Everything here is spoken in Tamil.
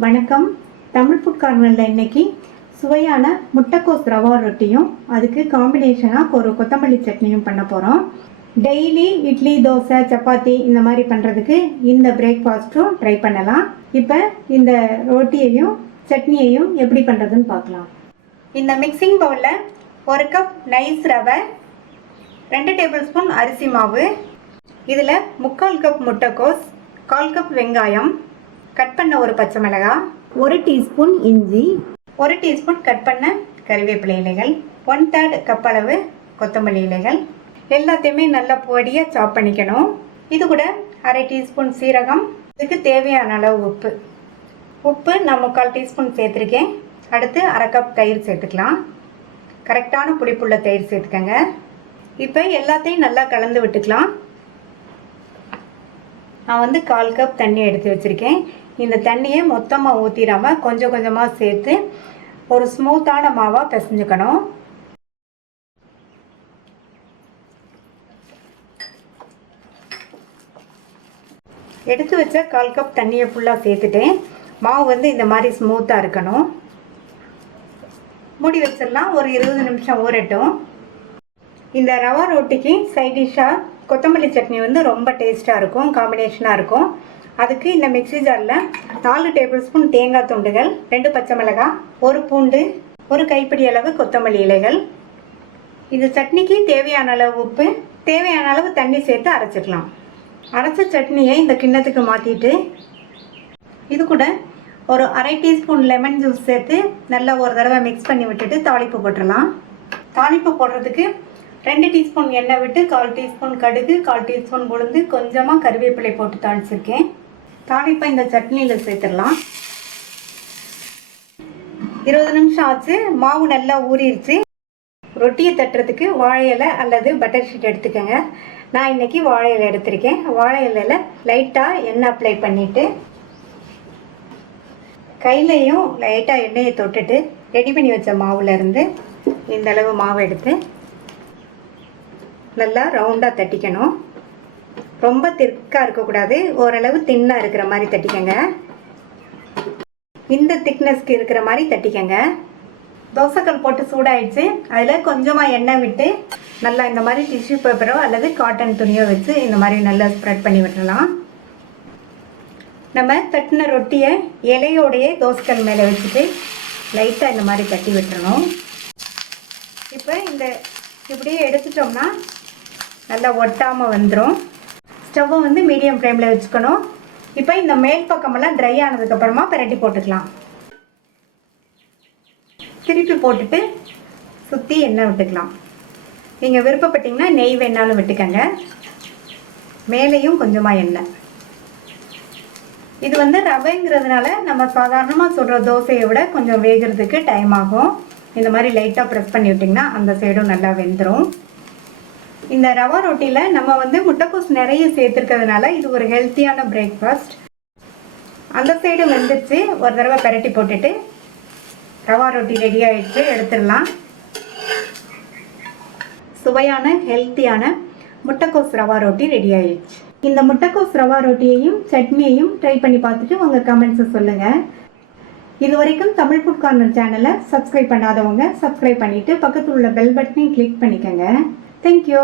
வணக்கம். தமிழ் ஃபுட் கார்னரில் இன்னைக்கு சுவையான முட்டைக்கோஸ் ரவா ரொட்டியும் அதுக்கு காம்பினேஷனாக ஒரு கொத்தமல்லி சட்னியும் பண்ண போகிறோம். டெய்லி இட்லி, தோசை, சப்பாத்தி இந்த மாதிரி பண்ணுறதுக்கு இந்த பிரேக்ஃபாஸ்ட்டும் ட்ரை பண்ணலாம். இப்போ இந்த ரொட்டியையும் சட்னியையும் எப்படி பண்ணுறதுன்னு பார்க்கலாம். இந்த மிக்சிங் பவுலில் 1 கப் நைஸ் ரவை, 2 டேபிள் ஸ்பூன் அரிசி மாவு, இதில் 3/4 கப் முட்டைக்கோஸ், 1/4 கப் வெங்காயம், கட் பண்ண ஒரு பச்சை மிளகாய், 1 டீஸ்பூன் இஞ்சி, 1 டீஸ்பூன் கட் பண்ண கறிவேப்பிலை இலைகள், 1/3 கப் அளவு கொத்தமல்லி இலைகள் எல்லாத்தையுமே நல்லா பொடியாக சாப் பண்ணிக்கணும். இது கூட 1/2 டீஸ்பூன் சீரகம், இதுக்கு தேவையான அளவு உப்பு நான் 3/4 டீஸ்பூன் சேர்த்துருக்கேன். அடுத்து 1/2 கப் தயிர் சேர்த்துக்கலாம். கரெக்டான புளிப்புள்ள தயிர் சேர்த்துக்கங்க. இப்போ எல்லாத்தையும் நல்லா கலந்து விட்டுக்கலாம். நான் 1/4 கப் தண்ணி எடுத்து வச்சுருக்கேன். இந்த தண்ணியை மொத்தமாக ஊற்றிடாமல் கொஞ்சம் கொஞ்சமாக சேர்த்து ஒரு ஸ்மூத்தான மாவாக பிசைஞ்சுக்கணும். எடுத்து வச்ச 1/4 கப் தண்ணியை ஃபுல்லாக சேர்த்துட்டேன். மாவு இந்த மாதிரி ஸ்மூத்தாக இருக்கணும். மூடி வச்சிடலாம். ஒரு 20 நிமிஷம் ஊறட்டும். இந்த ரவா ரொட்டிக்கு சைட் டிஷ்ஷாக கொத்தமல்லி சட்னி ரொம்ப டேஸ்ட்டாக இருக்கும், காம்பினேஷனாக இருக்கும். அதுக்கு இந்த மிக்ஸி ஜாரில் 4 டேபிள் ஸ்பூன் தேங்காய் துண்டுகள், 2 பச்சை மிளகாய், 1 பூண்டு, 1 கைப்பிடி அளவு கொத்தமல்லி இலைகள், இந்த சட்னிக்கு தேவையான அளவு உப்பு, தேவையான அளவு தண்ணி சேர்த்து அரைச்சிக்கலாம். அரைச்ச சட்னியை இந்த கிண்ணத்துக்கு மாற்றிட்டு இது கூட ஒரு 1/2 டீஸ்பூன் லெமன் ஜூஸ் சேர்த்து நல்லா ஒரு தடவை மிக்ஸ் பண்ணி விட்டுட்டு தாளிப்பு போட்டுடலாம். தாளிப்பு போடுறதுக்கு 2 டீஸ்பூன் எண்ணெய் விட்டு 1/4 டீஸ்பூன் கடுகு, 1/4 டீஸ்பூன் உளுந்து, கொஞ்சமாக கறிவேப்பிலை போட்டு தாளிச்சிருக்கேன். தாளிப்பை இந்த சட்னியில் சேர்த்துடலாம். 20 நிமிஷம் ஆச்சு. மாவு நல்லா ஊறிடுச்சு. ரொட்டியை தட்டுறதுக்கு வாழை இலை அல்லது பட்டர் ஷீட் எடுத்துக்கோங்க. நான் இன்னைக்கு வாழை இலை எடுத்திருக்கேன். வாழை இலையில் லைட்டாக எண்ணெய் அப்ளை பண்ணிவிட்டு கையிலையும் லைட்டாக எண்ணெயை தொட்டுட்டு ரெடி பண்ணி வச்ச மாவுலேருந்து இந்த அளவு மாவு எடுத்து நல்லா ரவுண்டாக தட்டிக்கணும். ரொம்ப திக்காக இருக்கக்கூடாது, ஓரளவு தின்னாக இருக்கிற மாதிரி தட்டிக்கங்க. இந்த திக்னஸ்க்கு இருக்கிற மாதிரி தட்டிக்கங்க. தோசைக்கல் போட்டு சூடாயிடுச்சு. அதில் கொஞ்சமாக எண்ணெய் விட்டு நல்லா இந்த மாதிரி டிஷ்யூ பேப்பரோ அல்லது காட்டன் துணியோ வச்சு இந்த மாதிரி நல்லா ஸ்ப்ரெட் பண்ணி விட்டுடலாம். நம்ம தட்டின ரொட்டியை இலையோடையே தோசைக்கல் மேலே வச்சுட்டு லைட்டாக இந்த மாதிரி தட்டி விட்டுறணும். இப்போ இந்த இப்படியே எடுத்துட்டோம்னா நல்லா ஒட்டாமல் வந்துடும். ஸ்டவ்வை மீடியம் ஃப்ளேமில் வச்சுக்கணும். இப்போ இந்த மேல் பக்கமெல்லாம் ட்ரை ஆனதுக்கப்புறமா பிரட்டி போட்டுக்கலாம். திருப்பி போட்டுட்டு சுற்றி எண்ணெய் விட்டுக்கலாம். நீங்கள் விருப்பப்பட்டீங்கன்னா நெய் வேணாலும் விட்டுக்கங்க. மேலேயும் கொஞ்சமாக எண்ணெய். இது ரவைங்கிறதுனால நம்ம சாதாரணமாக சுடுற தோசையை விட கொஞ்சம் வேகிறதுக்கு டைம் ஆகும். இந்த மாதிரி லைட்டாக ப்ரெஸ் பண்ணி விட்டிங்கன்னா அந்த சைடும் நல்லா வெந்துடும். இந்த ரவா ரொட்டியில் நம்ம முட்டைக்கோஸ் நிறைய சேர்த்துருக்கிறதுனால இது ஒரு ஹெல்த்தியான பிரேக்ஃபாஸ்ட். அந்த சைடு வெந்துருச்சு. ஒரு தடவை பிரட்டி போட்டுட்டு ரவா ரொட்டி ரெடி ஆகிடுச்சு, எடுத்துடலாம். சுவையான ஹெல்த்தியான முட்டைக்கோஸ் ரவா ரொட்டி ரெடி ஆகிடுச்சு. இந்த முட்டைக்கோஸ் ரவா ரொட்டியையும் சட்னியையும் ட்ரை பண்ணி பார்த்துட்டு உங்கள் கமெண்ட்ஸை சொல்லுங்கள். இது வரைக்கும் தமிழ் ஃபுட் கார்னர் சேனலை சப்ஸ்கிரைப் பண்ணாதவங்க சப்ஸ்கிரைப் பண்ணிவிட்டு பக்கத்தில் உள்ள பெல் பட்டனையும் கிளிக் பண்ணிக்கோங்க. Thank you.